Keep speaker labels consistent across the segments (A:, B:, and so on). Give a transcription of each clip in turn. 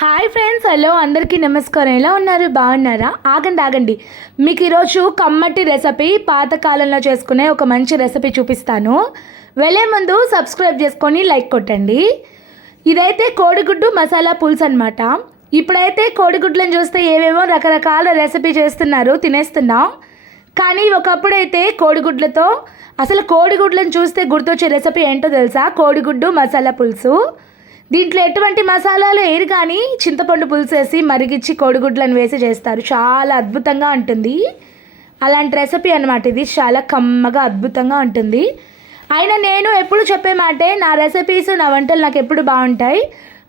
A: Hi friends hello అందరికీ నమస్కారం. ఎలా ఉన్నారు? బాగున్నారా? ఆగండి ఆగండి. మీకు ఈరోజు కమ్మటి రెసిపీ పాతకాలంలో చేసుకునే ఒక మంచి రెసిపీ చూపిస్తాను. వెళ్ళే ముందు సబ్స్క్రైబ్ చేసుకొని లైక్ కొట్టండి. ఇదైతే కోడిగుడ్డు మసాలా పులుసు అనమాట ఇప్పుడైతే కోడిగుడ్లను చూస్తే ఏవేవో రకరకాల రెసిపీ చేస్తున్నారు తినేస్తున్నాం. కానీ ఒకప్పుడైతే కోడిగుడ్లతో అసలు కోడిగుడ్లను చూస్తే గుర్తొచ్చే రెసిపీ ఏంటో తెలుసా? కోడిగుడ్డు మసాలా పులుసు. దీంట్లో ఎటువంటి మసాలాలు వేయరు కానీ చింతపండు పులుసు వేసి మరిగిచ్చి కోడిగుడ్లను వేసి చేస్తారు. చాలా అద్భుతంగా ఉంటుంది. అలాంటి రెసిపీ అనమాట ఇది. చాలా కమ్మగా అద్భుతంగా ఉంటుంది. అయినా నేను ఎప్పుడు చెప్పే మాటే నా రెసిపీస్ నా వంటలు నాకు ఎప్పుడు బాగుంటాయి.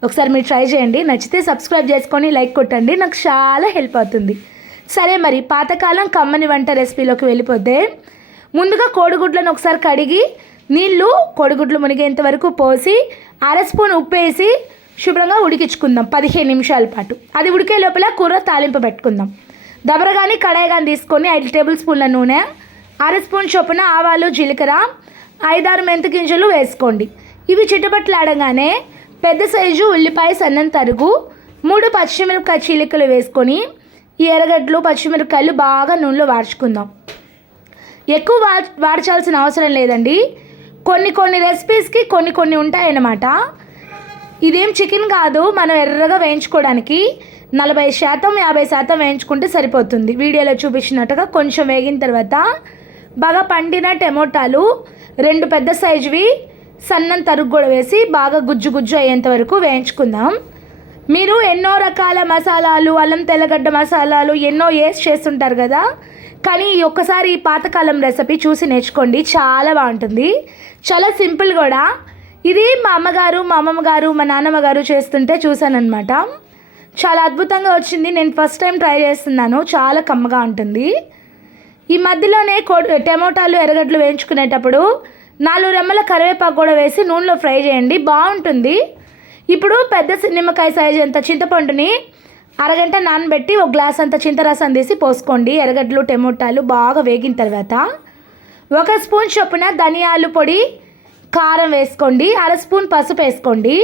A: ఒకసారి మీరు ట్రై చేయండి. నచ్చితే సబ్స్క్రైబ్ చేసుకొని లైక్ కొట్టండి. నాకు చాలా హెల్ప్ అవుతుంది. సరే మరి పాతకాలం కమ్మని వంట రెసిపీలోకి వెళ్ళిపోతే ముందుగా కోడిగుడ్లను ఒకసారి కడిగి నీళ్ళు కోడిగుడ్లు మునిగేంత వరకు పోసి అర స్పూన్ ఉప్పు వేసి శుభ్రంగా ఉడికించుకుందాం పదిహేను నిమిషాల పాటు. అది ఉడికే లోపల కూర తాలింపు పెట్టుకుందాం. దబర కానీ కడాయి కానీ తీసుకొని ఐదు టేబుల్ స్పూన్ల నూనె అర స్పూన్ చొప్పున ఆవాలు జీలకర్ర ఐదారు మెంతి గింజలు వేసుకోండి. ఇవి చిటపట్లాడగానే పెద్ద సైజు ఉల్లిపాయ సన్నం తరుగు మూడు పచ్చిమిరపకాయ చీలికలు వేసుకొని ఈ ఎర్రగడ్డలు పచ్చిమిరపకాయలు బాగా నూనెలో వాడ్చుకుందాం. ఎక్కువ వా వాడ్చాల్సిన అవసరం లేదండి. కొన్ని కొన్ని రెసిపీస్కి కొన్ని కొన్ని ఉంటాయన్నమాట. ఇదేం చికెన్ కాదు మనం ఎర్రగా వేయించుకోవడానికి నలభై శాతం యాభై శాతం వేయించుకుంటే సరిపోతుంది. వీడియోలో చూపించినట్టుగా కొంచెం వేగిన తర్వాత బాగా పండిన టమోటాలు రెండు పెద్ద సైజువి సన్నం తరుగు కూడా వేసి బాగా గుజ్జు గుజ్జు అయ్యేంత వరకు వేయించుకుందాం. మీరు ఎన్నో రకాల మసాలాలు అల్లం తెల్లగడ్డ మసాలాలు ఎన్నో వేసి చేస్తుంటారు కదా కానీ ఈ ఒక్కసారి ఈ పాతకాలం రెసిపీ చూసి నేర్చుకోండి. చాలా బాగుంటుంది. చాలా సింపుల్ కూడా. ఇది మా అమ్మగారు మా అమ్మమ్మ గారు మా నాన్నమ్మ గారు చేస్తుంటే చూశానమాట చాలా అద్భుతంగా వచ్చింది. నేను ఫస్ట్ టైం ట్రై చేస్తున్నాను. చాలా కమ్మగా ఉంటుంది. ఈ మధ్యలోనే కో టమోటాలు ఎర్రగడ్డలు వేయించుకునేటప్పుడు నాలుగు రెమ్మల కరివేపాకు కూడా వేసి నూనెలో ఫ్రై చేయండి. బాగుంటుంది. ఇప్పుడు పెద్ద నిమ్మకాయ సైజ్ అంత చింతపండుని అరగంట నానబెట్టి ఒక గ్లాస్ అంత చింతరసం తీసి పోసుకోండి. ఎర్రగడ్డలు టమోటాలు బాగా వేగిన తర్వాత ఒక స్పూన్ చొప్పున ధనియాలు పొడి కారం వేసుకోండి. అర స్పూన్ పసుపు వేసుకోండి.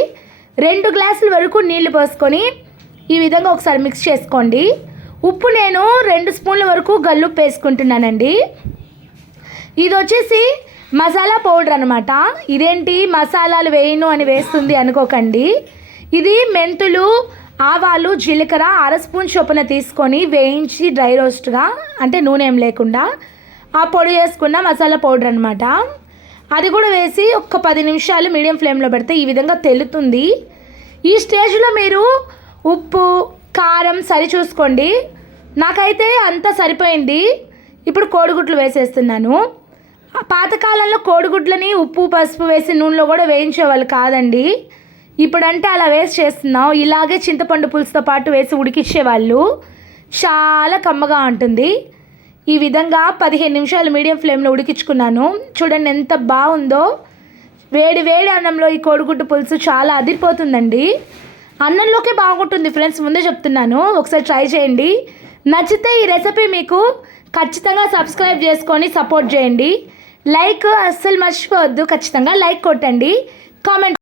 A: రెండు గ్లాసుల వరకు నీళ్ళు పోసుకొని ఈ విధంగా ఒకసారి మిక్స్ చేసుకోండి. ఉప్పు నేను రెండు స్పూన్ల వరకు గల్లుప్పు వేసుకుంటున్నానండి. ఇది వచ్చేసి మసాలా పౌడర్ అనమాట ఇదేంటి మసాలాలు వేయను అని వేస్తుంది అనుకోకండి. ఇది మెంతులు ఆవాలు జీలకర్ర అర స్పూన్ చొప్పున తీసుకొని వేయించి డ్రై రోస్ట్గా అంటే నూనె ఏం లేకుండా ఆ పొడి చేసుకున్న మసాలా పౌడర్ అనమాట అది కూడా వేసి ఒక పది నిమిషాలు మీడియం ఫ్లేమ్లో పెడితే ఈ విధంగా తెలుతుంది. ఈ స్టేజ్లో మీరు ఉప్పు కారం సరి చూసుకోండి నాకైతే అంతా సరిపోయింది. ఇప్పుడు కోడిగుడ్లు వేసేస్తున్నాను. ఆ పాతకాలంలో కోడిగుడ్లని ఉప్పు పసుపు వేసి నూనెలో కూడా వేయించేవాళ్ళు కాదండి. ఇప్పుడంటే అలా వేసి చేస్తున్నాం ఇలాగే చింతపండు పులుసుతో పాటు వేసి ఉడికిచ్చేవాళ్ళు చాలా కమ్మగా ఉంటుంది. ఈ విధంగా పదిహేను నిమిషాలు మీడియం ఫ్లేమ్లో ఉడికించుకున్నాను. చూడండి ఎంత బాగుందో. వేడి వేడి అన్నంలో ఈ కోడిగుడ్డు పులుసు చాలా అదిరిపోతుందండి. అన్నంలోకే బాగుంటుంది ఫ్రెండ్స్ ముందే చెప్తున్నాను. ఒకసారి ట్రై చేయండి. నచ్చితే ఈ రెసిపీ మీకు ఖచ్చితంగా సబ్స్క్రైబ్ చేసుకొని సపోర్ట్ చేయండి. లైక్ అస్సలు మర్చిపోవద్దు. ఖచ్చితంగా లైక్ కొట్టండి. కామెంట్